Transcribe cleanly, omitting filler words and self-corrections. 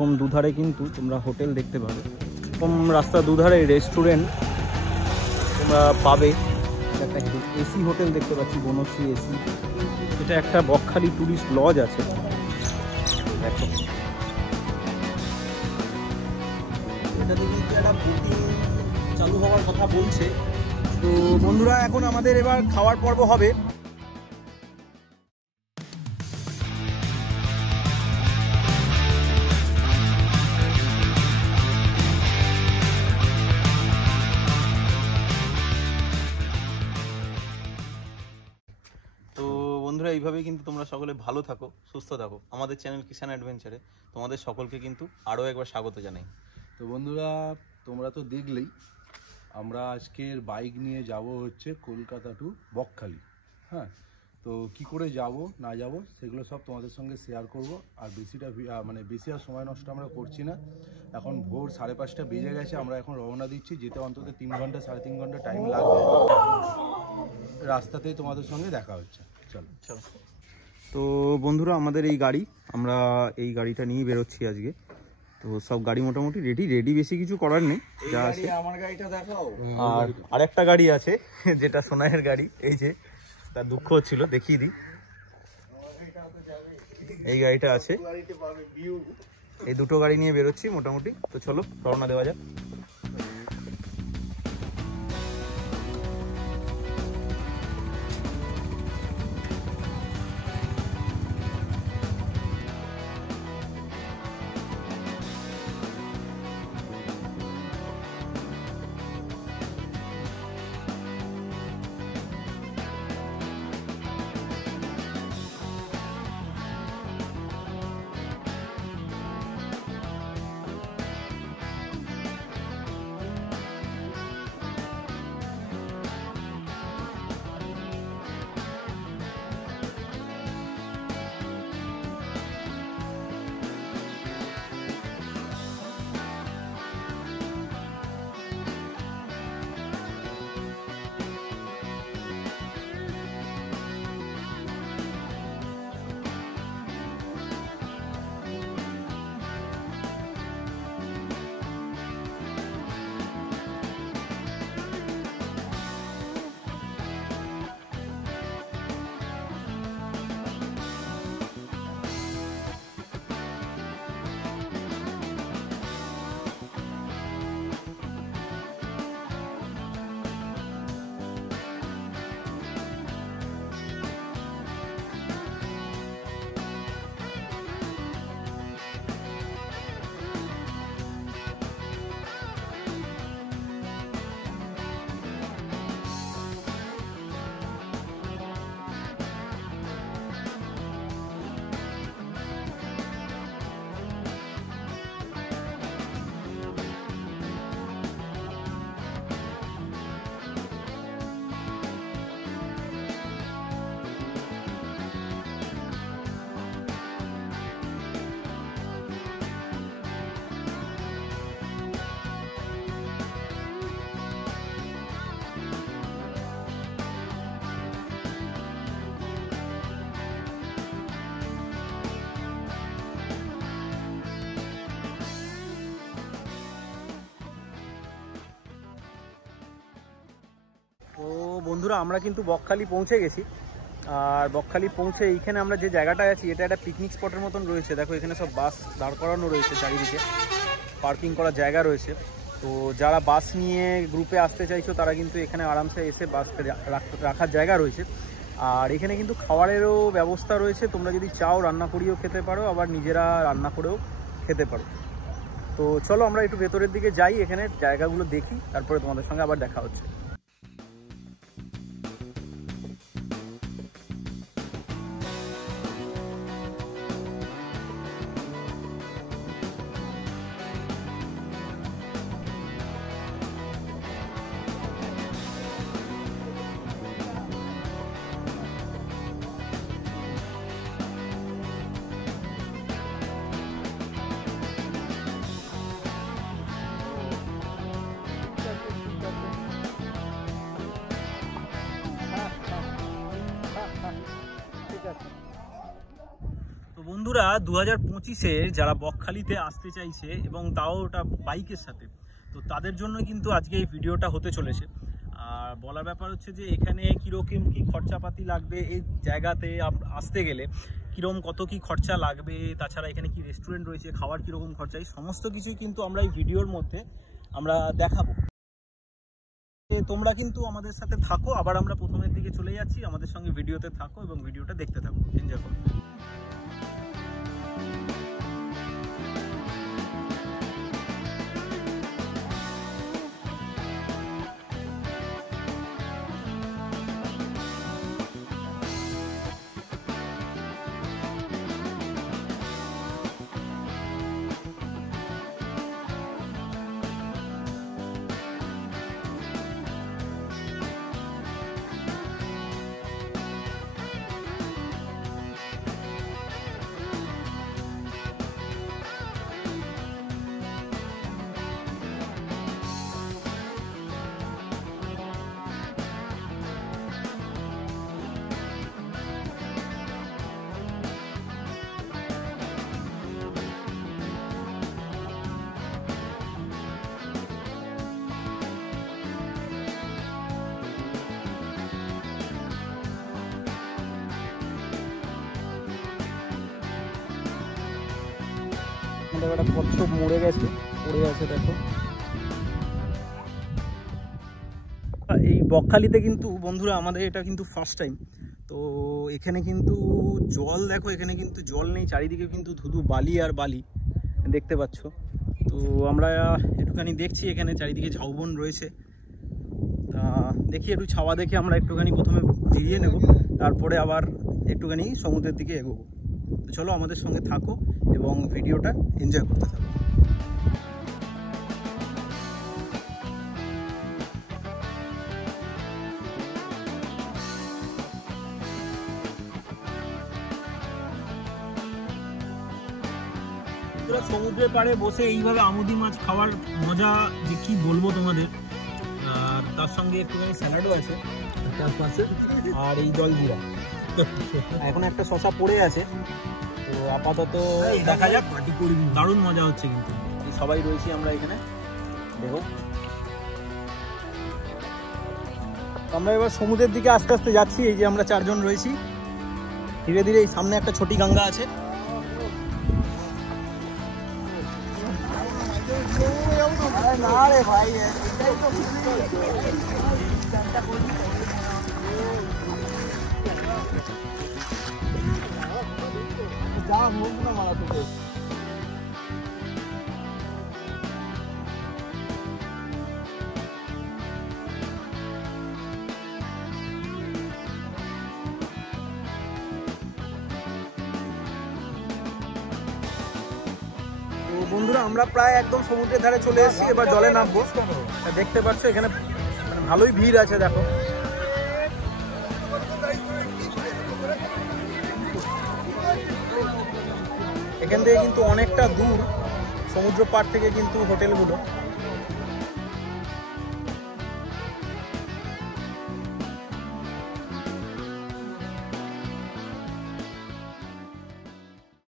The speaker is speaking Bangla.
কম দুধারে কিন্তু তোমরা হোটেল দেখতে পাবে, কম রাস্তার দুধারে রেস্টুরেন্ট তোমরা পাবে। একটা এসি হোটেল দেখতে পাচ্ছি, বনশ্রী এসি। এটা একটা বকখালি ট্যুরিস্ট লজ আছে, দেখো এটাতে কিন্তু একটা বুকিং চালু হওয়ার কথা বলছে। তো বন্ধুরা, এখন আমাদের এবার খাওয়ার পর্ব হবে। তো বন্ধুরা, এইভাবেই কিন্তু তোমরা সকলে ভালো থাকো, সুস্থ থাকো। আমাদের চ্যানেল কিষান অ্যাডভেঞ্চারে তোমাদের সকলকে কিন্তু আরও একবার স্বাগত জানাই। তো বন্ধুরা, তোমরা তো দেখলেই আমরা আজকের বাইক নিয়ে যাব হচ্ছে কলকাতা টু বকখালি। হ্যাঁ, তো কি করে যাব না যাব সেগুলো সব তোমাদের সঙ্গে শেয়ার করব। আর বেশি আর সময় নষ্ট আমরা করছি না। এখন ভোর 5:30 বেজে গেছে, আমরা এখন রওনা দিচ্ছি। যেতে অন্তত 3 ঘন্টা 3.5 ঘন্টা টাইম লাগবে। রাস্তাতেই তোমাদের সঙ্গে দেখা হচ্ছে। চলো চলো। তো বন্ধুরা, আমাদের এই গাড়ি, আমরা এই গাড়িটা নিয়ে বেরোচ্ছি আজকে। তো সব গাড়ি মোটামুটি রেডি, বেশি কিছু করার নেই, যা আছে। আমার গাড়িটা দেখাও। আর আরেকটা গাড়ি আছে যেটা সোনাইয়ের গাড়ি, এই যে তার দুঃখ হচ্ছিল, দেখিয়ে দিই। এই গাড়িটা আছে, এই দুটো গাড়ি নিয়ে বেরোচ্ছি মোটামুটি। তো চলো রওনা দেওয়া যাক। তো বন্ধুরা, আমরা কিন্তু বকখালি পৌঁছে গেছি। আর বকখালি পৌঁছে এইখানে আমরা যে জায়গাটায় আছি, এটা একটা পিকনিক স্পটের মতন রয়েছে। দেখো এখানে সব বাস দাঁড় করানো রয়েছে, চারিদিকে পার্কিং করার জায়গা রয়েছে। তো যারা বাস নিয়ে গ্রুপে আসতে চাইছো তারা কিন্তু এখানে আরামসে এসে বাস রাখার জায়গা রয়েছে। আর এখানে কিন্তু খাবারেরও ব্যবস্থা রয়েছে, তোমরা যদি চাও রান্না করিয়েও খেতে পারো, আবার নিজেরা রান্না করেও খেতে পারো। তো চলো আমরা একটু ভেতরের দিকে যাই, এখানে জায়গাগুলো দেখি, তারপরে তোমাদের সঙ্গে আবার দেখা হচ্ছে। বন্ধুরা 2025-এ যারা বকখালিতে আসতে চাইছে এবং তাও ওটা বাইকের সাথে, তো তাদের জন্য কিন্তু আজকে এই ভিডিওটা হতে চলেছে। আর বলার ব্যাপার হচ্ছে যে এখানে কীরকম কী খরচাপাতি লাগবে, এই জায়গাতে আসতে গেলে কীরকম কত কী খরচা লাগবে, তাছাড়া এখানে কি রেস্টুরেন্ট রয়েছে, খাওয়ার কীরকম খরচা, এই সমস্ত কিছুই কিন্তু আমরা এই ভিডিওর মধ্যে আমরা দেখাবো। তোমরা কিন্তু আমাদের সাথে থাকো, আবার আমরা প্রথমের দিকে চলে যাচ্ছি, আমাদের সঙ্গে ভিডিওতে থাকো এবং ভিডিওটা দেখতে থাকো, এনজয় করো। একটা কচ্ছপ মরে গেছে, পড়ে আছে দেখো। এই বকখালিতে কিন্তু বন্ধুরা আমাদের এটা কিন্তু ফার্স্ট টাইম। তো এখানে কিন্তু জল দেখো, এখানে কিন্তু জল নেই, চারিদিকে কিন্তু ধুধু বালি আর বালি দেখতে পাচ্ছ। তো আমরা একটুখানি দেখছি, এখানে চারিদিকে ঝাউবন রয়েছে, তা দেখি একটু ছাওয়া দেখে আমরা একটুখানি প্রথমে জিরিয়ে নেব, তারপরে আবার একটুখানি সমুদ্রের দিকে এগোবো। তো চলো আমাদের সঙ্গে থাকো এবং ভিডিওটা এনজয় করতে থাকো। সমুদ্রের পাড়ে বসে এইভাবে আমুদি মাছ খাওয়ার মজা যে কি বলবো তোমাদের। আর তার সঙ্গে একটুখানি স্যালাডও আছে তার পাশে, আর এই জলজিরা, এখন একটা শশা পড়ে আছে। তো আপাতত দেখা যাক, পার্টি করবি, দারুণ মজা হচ্ছে কিন্তু। সবাই রয়েছি আমরা এখানে, দেখো আমরা এবার সমুদ্রের দিকে আস্তে আস্তে যাচ্ছি। এই যে আমরা 4 জন রয়েছি, ধীরে ধীরে এই সামনে একটা ছোটি গঙ্গা আছে, না রে ভাই যা মুখ না মারা তোকে। বন্ধুরা আমরা প্রায় একদম সমুদ্রের ধারে চলে এসেছি, এবার জলে নামবো। দেখতে পাচ্ছ এখানে মানে ভালোই ভিড় আছে, দেখো এখান থেকে কিন্তু অনেকটা দূর সমুদ্র পাড় থেকে কিন্তু হোটেলগুলো।